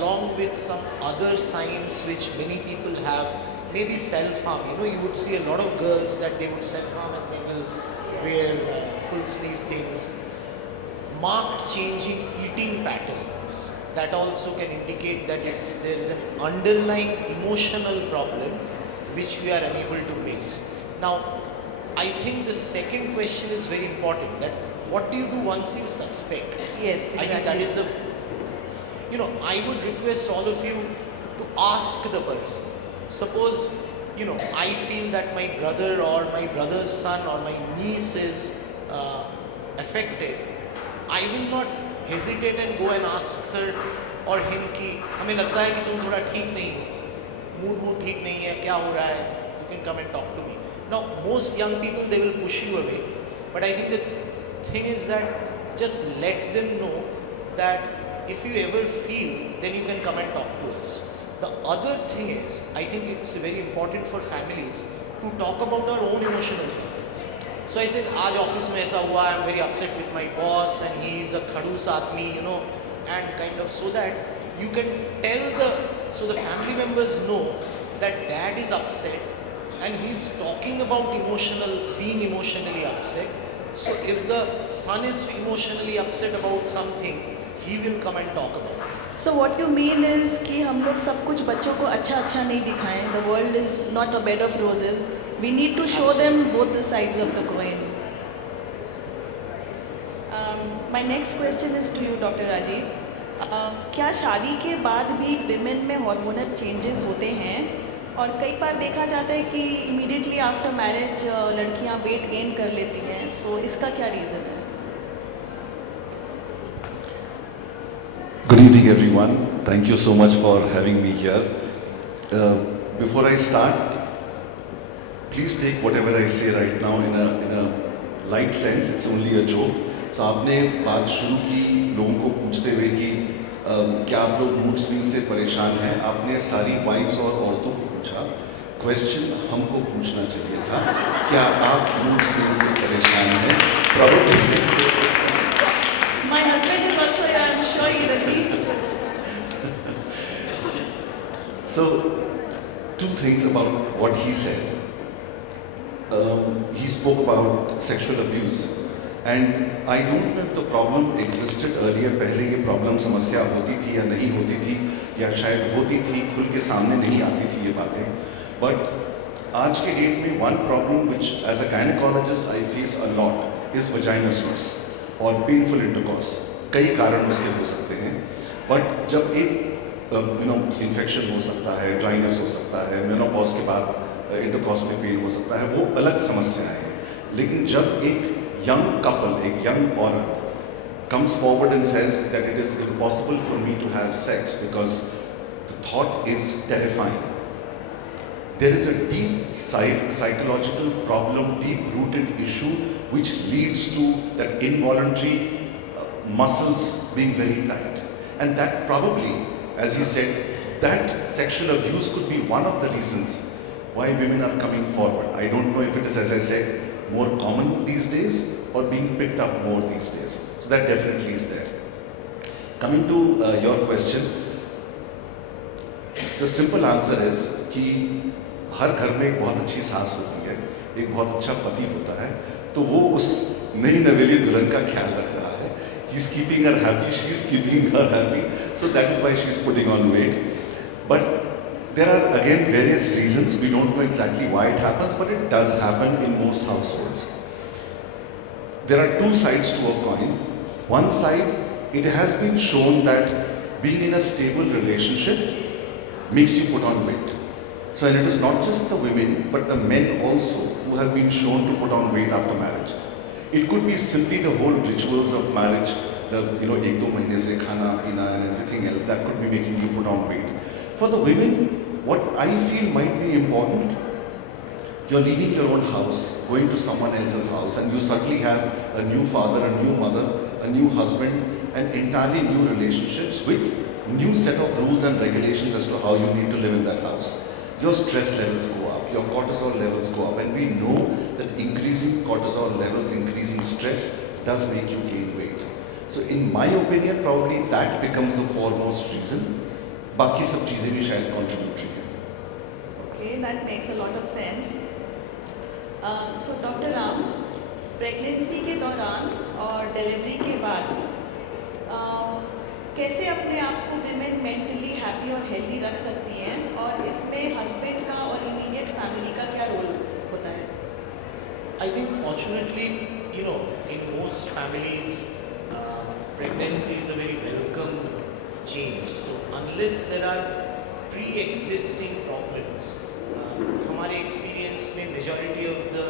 along with some other signs which many people have, maybe self-harm. You know, you would see a lot of girls that they would self-harm and they will wear full sleeve things. Marked changing eating patterns, that also can indicate that there is an underlying emotional problem which we are unable to miss. Now, I think the second question is very important, that what do you do once you suspect? Yes, exactly. I think that is I would request all of you to ask the person. Suppose, I feel that my brother or my brother's son or my niece is affected. I will not hesitate and go and ask her or him कि हमें लगता है कि तुम थोड़ा ठीक नहीं हो, मूड वूड ठीक नहीं है, क्या हो रहा है, you can come and talk to me. Now, most young people, they will push you away, but I think the thing is that just let them know that if you ever feel, then you can come and talk to us. The other thing is, I think it's very important for families to talk about our own emotional problems. So I said, आज office में ऐसा हुआ, I'm very upset with my boss and he is a खड़ूस आदमी, and kind of so that you can so the family members know that dad is upset and he's talking about being emotionally upset. So if the son is emotionally upset about something, he will come and talk about it. So what you mean is कि हम लोग सब कुछ बच्चों को अच्छा नहीं दिखाएं. The world is not a bed of roses. We need to show them both the sides of the coin. My next question is to you, Dr. Rajeev. क्या शादी के बाद भी women में hormonal changes होते हैं? और कई बार देखा जाता है कि immediately after marriage लड़कियां weight gain कर लेती हैं. So इसका क्या reason है? Good evening, everyone. Thank you so much for having me here. Before I start, please take whatever I say right now in a light sense. It's only a joke. So आपने बात शुरू की लोगों को पूछते हुए कि क्या आप लोग मूड स्विंग से परेशान हैं? आपने सारी वाइफ्स और औरतों को पूछा. क्वेश्चन हमको पूछना चाहिए था, क्या आप मूड स्विंग से परेशान हैं? Probably. My husband is also here. I'm sure he'll agree. So, two things about what he said. He spoke about sexual abuse, and I don't know if the problem existed earlier. पहले ये problem समस्या होती थी या नहीं होती थी, या शायद होती थी, खुल के सामने नहीं आती थी ये बातें. But आज के डेट में one problem which as a gynecologist I face a lot is vaginal stress और painful intercourse. कई कारण उसके हो सकते हैं, but जब एक इन्फेक्शन हो सकता है, ड्राइनेस हो सकता है, मेनोपॉज के बाद इंटरकॉर्स में पेन हो सकता है, वो अलग समस्याएं हैं. लेकिन जब एक यंग कपल, एक यंग औरत comes forward and says that it is impossible for me to have sex because the thought is terrifying, there is a deep psychological problem, deep-rooted issue which leads to that involuntary muscles being very tight. And that probably, as he said, that sexual abuse could be one of the reasons why women are coming forward. I don't know if it is, as I said, more common these days or being picked up more these days. So that definitely is there. Coming to your question, the simple answer is कि हर घर में एक बहुत अच्छी सास होती है, एक बहुत अच्छा पति होता है, तो वो उस नई नवेली दुल्हन का ख्याल रख रहा है. He's keeping her happy, she's keeping her happy, so that is why she's putting on weight. But there are again various reasons. We don't know exactly why it happens, but it does happen in most households. There are two sides to a coin. One side, it has been shown that being in a stable relationship makes you put on weight. So, and it is not just the women, but the men also who have been shown to put on weight after marriage. It could be simply the whole rituals of marriage, एक दो महीने से खाना पीना and everything else that could be making you put on weight. For the women, what I feel might be important, you're leaving your own house, going to someone else's house, and you suddenly have a new father, a new mother, a new husband, and entirely new relationships with new set of rules and regulations as to how you need to live in that house. Your stress levels go up, your cortisol levels go up, and we know that increasing cortisol levels, increasing stress does make you gain weight. So in my opinion, probably that becomes the foremost reason. बाकी सब चीज़ें भी शायद contributory हैं। Okay, that makes a lot of sense. So doctor Ram, pregnancy के दौरान और delivery के बाद कैसे अपने आप को विमेन मेंटली हैप्पी और हेल्दी रख सकती हैं, और इसमें हस्बैंड का और इमीडिएट फैमिली का क्या रोल होता है? I think fortunately, in most families, pregnancy is a very welcome change. So unless there are pre-existing problems, हमारे experience में majority of the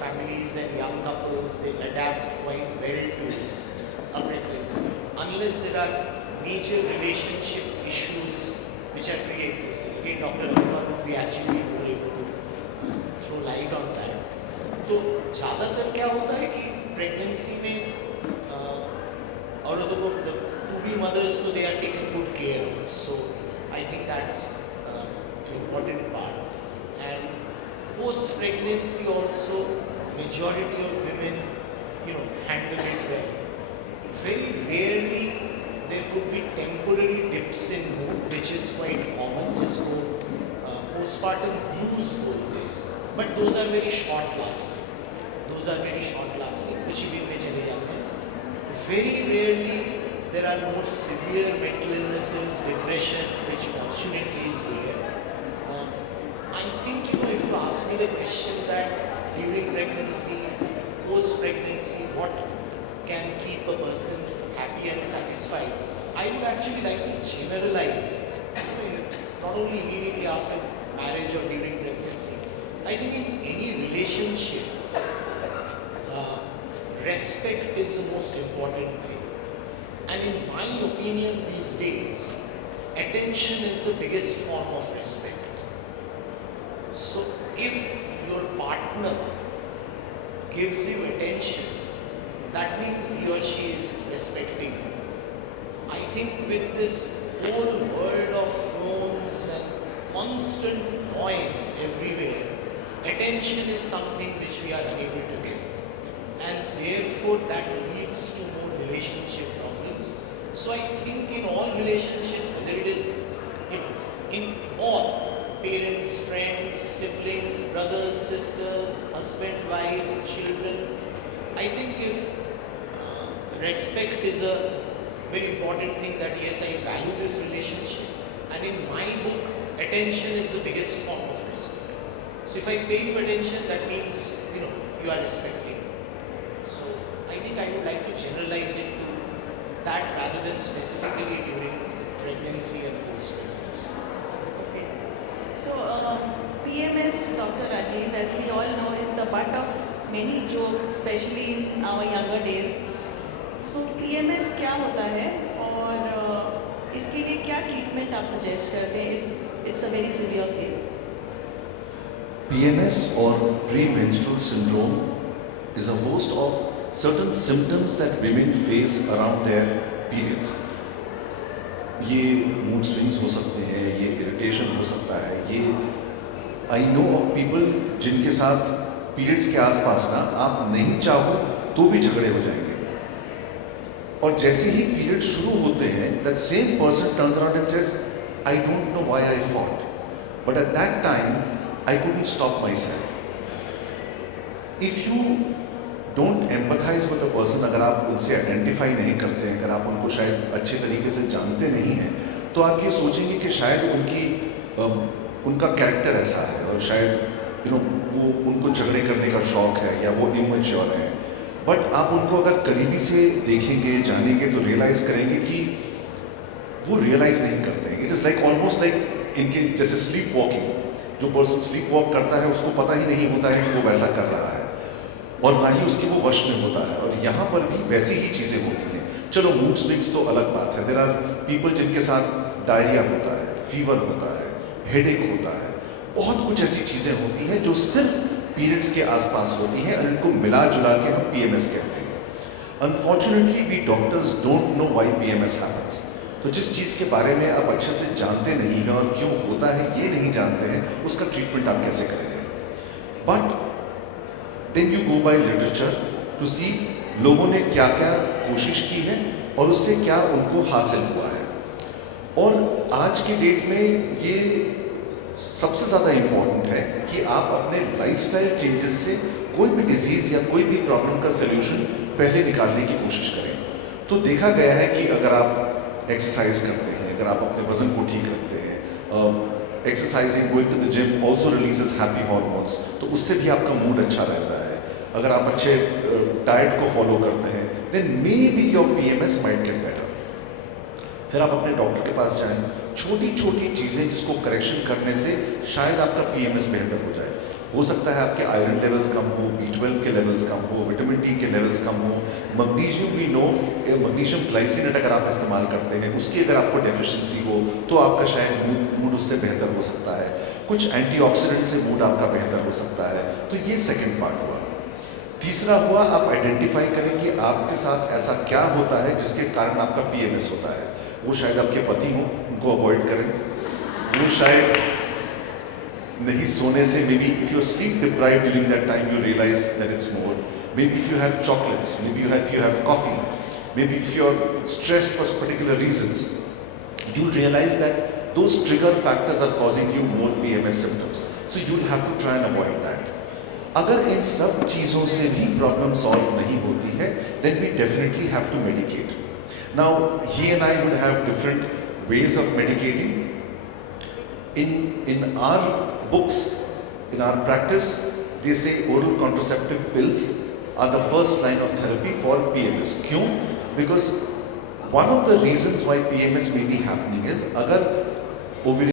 families and young couples, they adapt quite well to a pregnancy. Unless there are major relationship issues which are pre-existing. Again, Dr. Agarwal would be actually more able to throw light on that. तो ज़्यादातर क्या होता है कि pregnancy में औरतों को to be mothers तो they are taken good care of, so I think that's important part. And post pregnancy also majority of women handle it well. Very rarely there could be temporary dips in mood, which is quite common, जिसको postpartum blues बोलते हैं. But those are very short lasting. Those are very short lasting, कुछ ही दिन में चले जाते हैं. Very rarely there are more severe mental illnesses, depression, which fortunately is rare. I think if you ask me the question that during pregnancy, post pregnancy, what can keep a person happy and satisfied, I would actually like to generalize not only immediately after marriage or during pregnancy. I think in any relationship, respect is the most important thing. And in my opinion these days, attention is the biggest form of respect. So if your partner gives you attention, that means he or she is respecting you. I think with this whole world of phones and constant noise everywhere, attention is something which we are unable to give. And therefore that leads to more relationship problems. So I think in all relationships, whether it is, in all, parents, friends, siblings, brothers, sisters, husband, wives, children, I think if respect is a very important thing, that yes, I value this relationship, and in my book, attention is the biggest form of respect. So if I pay you attention, that means you are respecting. So I think I would like to generalize it to that rather than specifically during pregnancy and post-pregnancy. Okay. So PMS, Dr. Rajeev, as we all know, is the butt of many jokes, especially in our younger days. So PMS क्या होता है, और इसके लिए क्या treatment आप suggest करते हैं if it's a very severe case? PMS or premenstrual syndrome is a host of certain symptoms that women face around their periods. ये mood swings हो सकते हैं, ये irritation हो सकता है, ये I know of people जिनके साथ periods के आसपास ना आप नहीं चाहो तो भी झगड़े हो जाएंगे. और जैसे ही पीरियड शुरू होते हैं, that same person turns around and says, I don't know why I fought, but at that time I couldn't stop myself. If you don't empathize with a person, अगर आप उनसे आइडेंटिफाई नहीं करते हैं, अगर आप उनको शायद अच्छे तरीके से जानते नहीं हैं, तो आप ये सोचेंगे कि शायद उनका कैरेक्टर ऐसा है, और शायद वो उनको झगड़े करने का शौक है, या वो इमैच्योर है. बट आप उनको अगर करीबी से देखेंगे, जानेंगे, तो रियलाइज़ करेंगे कि वो रियलाइज़ नहीं करते हैं. It is like almost like इनके जैसे स्लीप वॉकिंग. जो पर्सन स्लीप वॉक करता है उसको पता ही नहीं होता है कि वो वैसा कर रहा है, और ना ही उसकी वो वश में होता है. और यहाँ पर भी वैसी ही चीज़ें होती हैं. चलो मूड स्विंग्स तो अलग बात है. देयर आर पीपल जिनके साथ डायरिया होता है, फीवर होता है, हेडेक होता है, बहुत कुछ ऐसी चीज़ें होती हैं जो सिर्फ पीरियड्स के आसपास होती हैं, और इनको मिला जुला के हम PMS कहते हैं. Unfortunately we doctors don't know why PMS happens. तो जिस चीज़ के बारे में आप अच्छे से जानते नहीं हैं और क्यों होता है ये नहीं जानते हैं, उसका ट्रीटमेंट आप कैसे करेंगे. But then you go by literature to see लोगों ने क्या क्या कोशिश की है और उससे क्या उनको हासिल हुआ है. और आज की डेट में ये सबसे ज़्यादा इम्पोर्टेंट है कि आप अपने लाइफस्टाइल चेंजेस से कोई भी डिजीज़ या कोई भी प्रॉब्लम का सलूशन पहले निकालने की कोशिश करें। तो देखा गया है कि अगर आप एक्सरसाइज करते हैं, अगर आप अपने वजन को ठीक रखते हैं, exercising, going to the gym also releases happy hormones, तो उससे भी आपका मूड अच्छा रहता है। अगर आप अच्छे डाइट को फॉलो करते हैं, then maybe your PMS might get better. फिर आप अपने डॉक्टर के पास जाएं, छोटी छोटी चीज़ें जिसको करेक्शन करने से शायद आपका PMS बेहतर हो जाए। हो सकता है आपके आयरन लेवल्स कम हो, B12 के लेवल्स कम हो, विटामिन D के लेवल्स कम हो, मैग्नीशियम भी नो, मैग्नीशियम ग्लाइसिनेट अगर आप इस्तेमाल करते हैं उसकी अगर आपको डेफिशिएंसी हो तो आपका शायद मूड उससे बेहतर हो सकता है। कुछ एंटीऑक्सीडेंट से मूड आपका बेहतर हो सकता है। तो ये सेकेंड पार्ट हुआ। तीसरा हुआ, आप आइडेंटिफाई करें कि आपके साथ ऐसा क्या होता है जिसके कारण आपका PMS होता है। वो शायद आपके पति हों, उनको अवॉइड करें। वो शायद नहीं सोने से, maybe if you sleep deprived during that time you realize that it's more, maybe if you have chocolates, maybe if you have coffee, maybe if you are stressed for particular reasons, you will realize that those trigger factors are causing you more PMS symptoms. So you will have to try and avoid that. अगर इन सब चीज़ों से भी problem solve नहीं होती है, then we definitely have to medicate. Now, he and I would have different ways of medicating. In our books, in our practice, they say oral contraceptive pills are the first line of therapy for PMS. क्यों? Because one of the reasons why PMS may be happening is अगर ovulation